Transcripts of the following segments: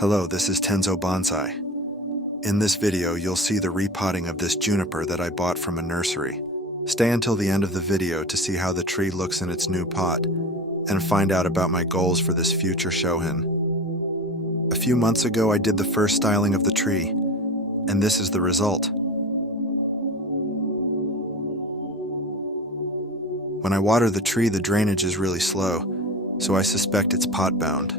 Hello, this is Tenzo Bonsai. In this video, you'll see the repotting of this juniper that I bought from a nursery. Stay until the end of the video to see how the tree looks in its new pot and find out about my goals for this future Shohin. A few months ago, I did the first styling of the tree, and this is the result. When I water the tree, the drainage is really slow, so I suspect it's pot-bound.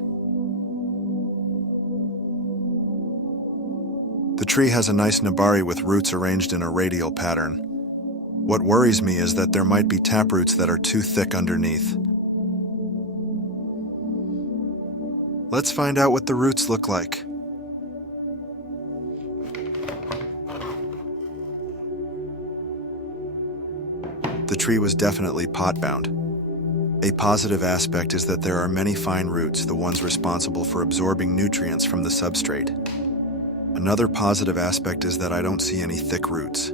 The tree has a nice nabari with roots arranged in a radial pattern. What worries me is that there might be taproots that are too thick underneath. Let's find out what the roots look like. The tree was definitely pot-bound. A positive aspect is that there are many fine roots, the ones responsible for absorbing nutrients from the substrate. Another positive aspect is that I don't see any thick roots.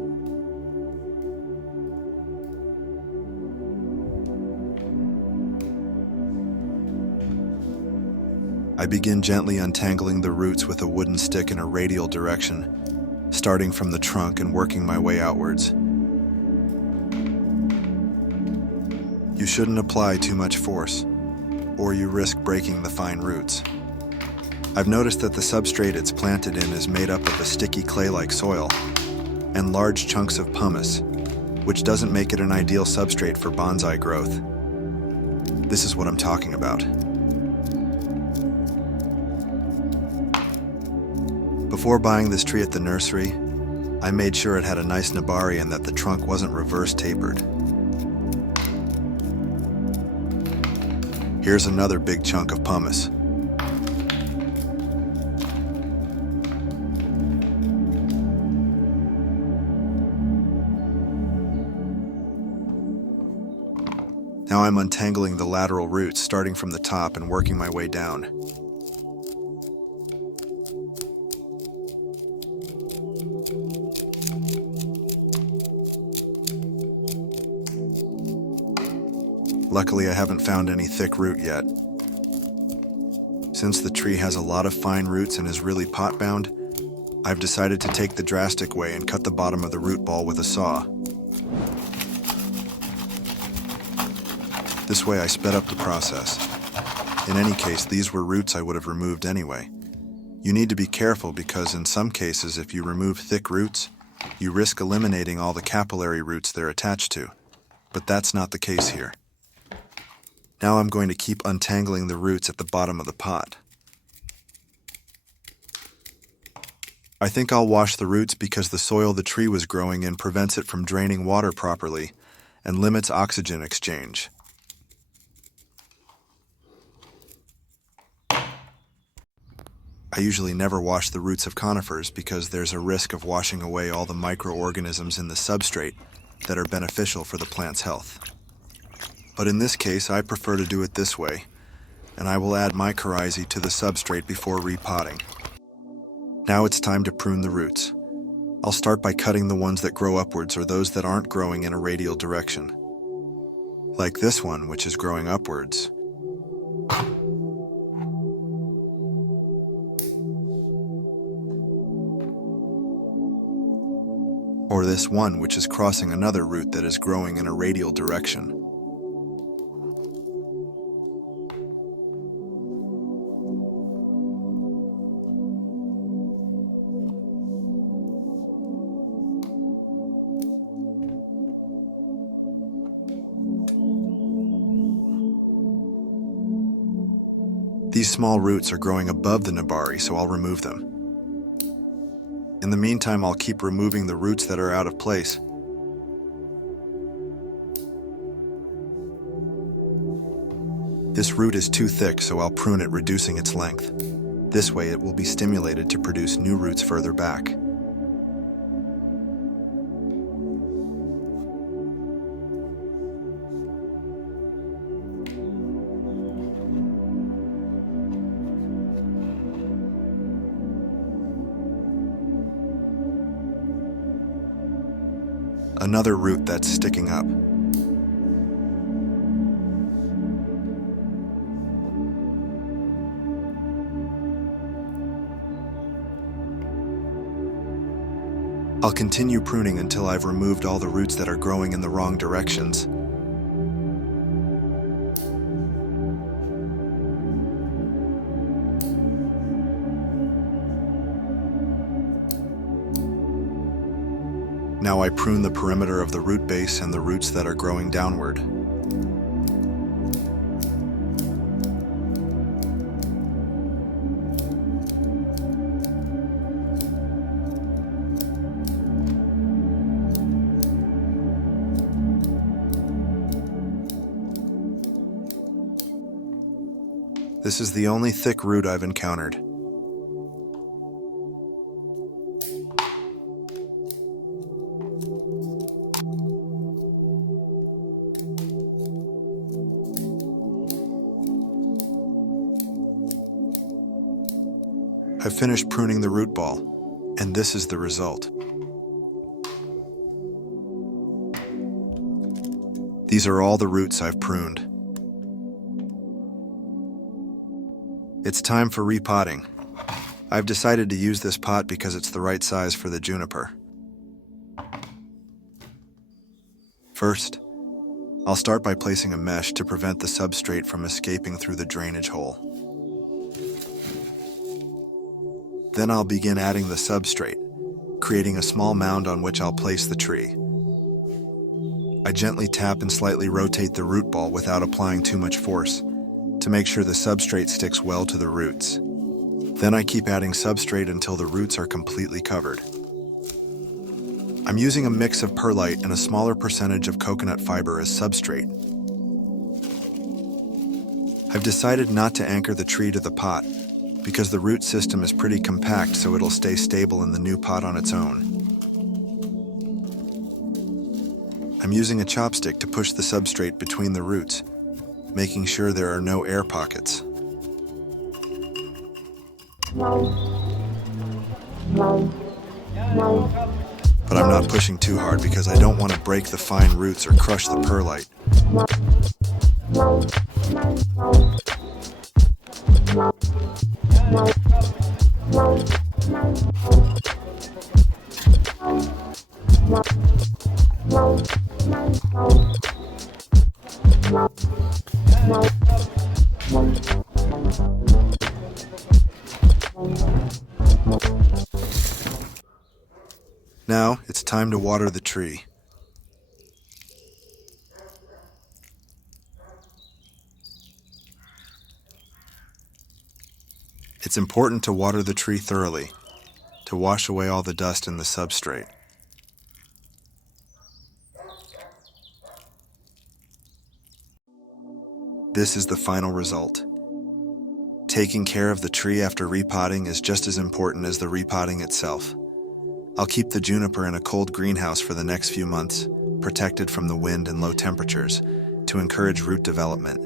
I begin gently untangling the roots with a wooden stick in a radial direction, starting from the trunk and working my way outwards. You shouldn't apply too much force, or you risk breaking the fine roots. I've noticed that the substrate it's planted in is made up of a sticky clay-like soil and large chunks of pumice, which doesn't make it an ideal substrate for bonsai growth. This is what I'm talking about. Before buying this tree at the nursery, I made sure it had a nice nabari and that the trunk wasn't reverse tapered. Here's another big chunk of pumice. Now I'm untangling the lateral roots, starting from the top and working my way down. Luckily, I haven't found any thick root yet. Since the tree has a lot of fine roots and is really pot-bound, I've decided to take the drastic way and cut the bottom of the root ball with a saw. This way I sped up the process. In any case, these were roots I would have removed anyway. You need to be careful because in some cases, if you remove thick roots, you risk eliminating all the capillary roots they're attached to. But that's not the case here. Now I'm going to keep untangling the roots at the bottom of the pot. I think I'll wash the roots because the soil the tree was growing in prevents it from draining water properly and limits oxygen exchange. I usually never wash the roots of conifers because there's a risk of washing away all the microorganisms in the substrate that are beneficial for the plant's health. But in this case, I prefer to do it this way, and I will add my coryza to the substrate before repotting. Now it's time to prune the roots. I'll start by cutting the ones that grow upwards or those that aren't growing in a radial direction. Like this one, which is growing upwards. Or this one, which is crossing another root that is growing in a radial direction. These small roots are growing above the nabari, so I'll remove them. In the meantime, I'll keep removing the roots that are out of place. This root is too thick, so I'll prune it, reducing its length. This way it will be stimulated to produce new roots further back. Another root that's sticking up. I'll continue pruning until I've removed all the roots that are growing in the wrong directions. Now I prune the perimeter of the root base and the roots that are growing downward. This is the only thick root I've encountered. I've finished pruning the root ball, and this is the result. These are all the roots I've pruned. It's time for repotting. I've decided to use this pot because it's the right size for the juniper. First, I'll start by placing a mesh to prevent the substrate from escaping through the drainage hole. Then I'll begin adding the substrate, creating a small mound on which I'll place the tree. I gently tap and slightly rotate the root ball without applying too much force, to make sure the substrate sticks well to the roots. Then I keep adding substrate until the roots are completely covered. I'm using a mix of perlite and a smaller percentage of coconut fiber as substrate. I've decided not to anchor the tree to the pot, because the root system is pretty compact, so it'll stay stable in the new pot on its own. I'm using a chopstick to push the substrate between the roots, making sure there are no air pockets. But I'm not pushing too hard because I don't want to break the fine roots or crush the perlite. Now it's time to water the tree. It's important to water the tree thoroughly, to wash away all the dust in the substrate. This is the final result. Taking care of the tree after repotting is just as important as the repotting itself. I'll keep the juniper in a cold greenhouse for the next few months, protected from the wind and low temperatures, to encourage root development.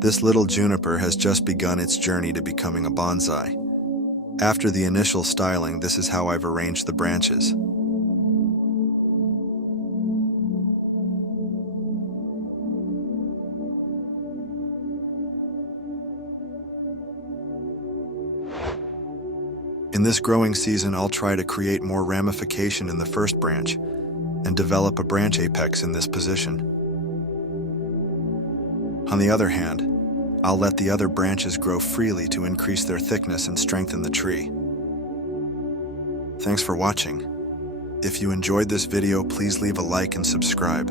This little juniper has just begun its journey to becoming a bonsai. After the initial styling, this is how I've arranged the branches. In this growing season, I'll try to create more ramification in the first branch and develop a branch apex in this position. On the other hand, I'll let the other branches grow freely to increase their thickness and strengthen the tree. Thanks for watching. If you enjoyed this video, please leave a like and subscribe.